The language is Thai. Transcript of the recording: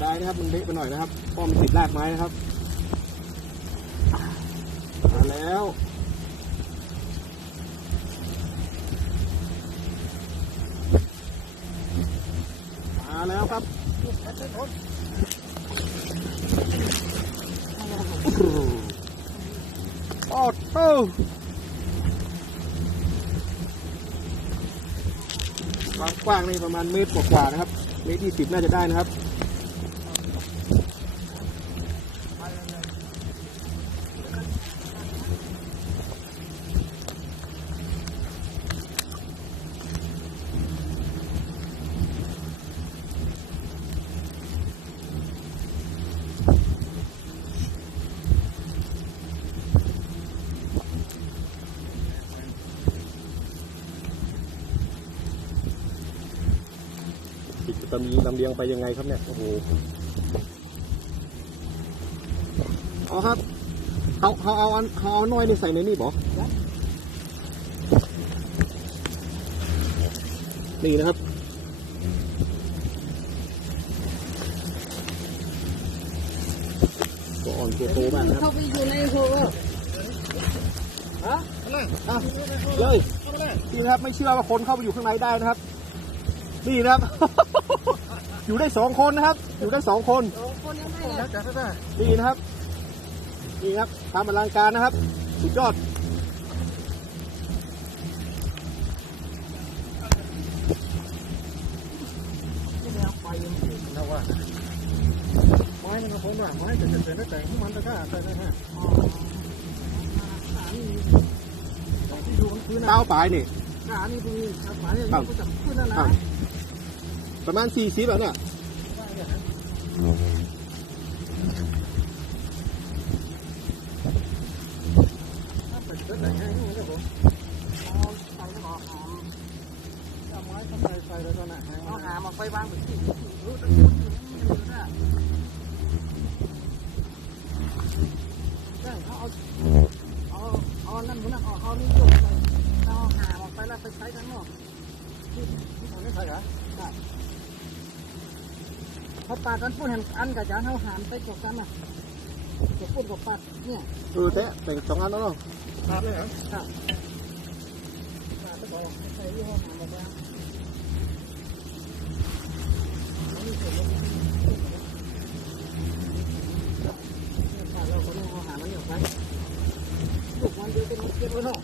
ได้นะครับมันเละไปหน่อยนะครับเพราะมันติดรากไม้นะครับมาแล้วมาแล้วครับโอ้โหความกว้างนี่ประมาณเมตรกว่าๆนะครับ เมตรยี่สิบน่าจะได้นะครับ ติดจะมีลำเลียงไปยังไงครับเนี่ยโอ้โหเอาครับเขาเขาเอาอันเขาเอาน้อยนี่ใส่ในนี่บอนี่นะครับตัวอ่อนตัวโตมากนะครับเข้าไปอยู่ในโฮเวอร์อะเลยนี่นะครับไม่เชื่อว่าคนเข้าไปอยู่ข้างในได้นะครับ นี่นะครับ อยู่ได้สองคนนะครับ อยู่ได้สองคนสองคนยังไม่เลยนี่นะครับ นี่ครับทำอลังการนะครับ สุดยอดไฟยังอยู่นะว่าไม้นะครับผมว่าไม้จะจะเป็นได้แต่งของมันตะก้าใช่ไหมฮะที่อยู่บนพื้นนะเต้าปลายนี่ขานี่ตรงนี้ครับหมายถึงก็จะขึ้นนั่นแหละครับ ประมาณสี่สิบแล้วเนี่ยถ้าเป็นเส้นไหนให้นี่ครับผมเอาใส่แล้วก็หามเอาไม้ทำไมใส่แล้วก็หนักเอาหามมาไฟวางเนที่รู้แต่ใช่เขาเอาเอาเอานั่นคนนั้นเอาเอานี่ยกไปเอาหาออกไปแล้วไปใช้ข้งนอกอันนี้ใช่เหรอ เขาปากันพูดเห็นอันกับจานเขาหามไปกบกันอะกบพูดกบปัดเนี่ยคือแทะแต่งสองอันแล้วเนาะครับเลยเหรอครับปาดไปบอกใส่ยี่ห้อหามมาบ้างเราคนนึงเขาหามันอยู่ไปถูกมันเยอะเป็นเยอะเลยเนาะ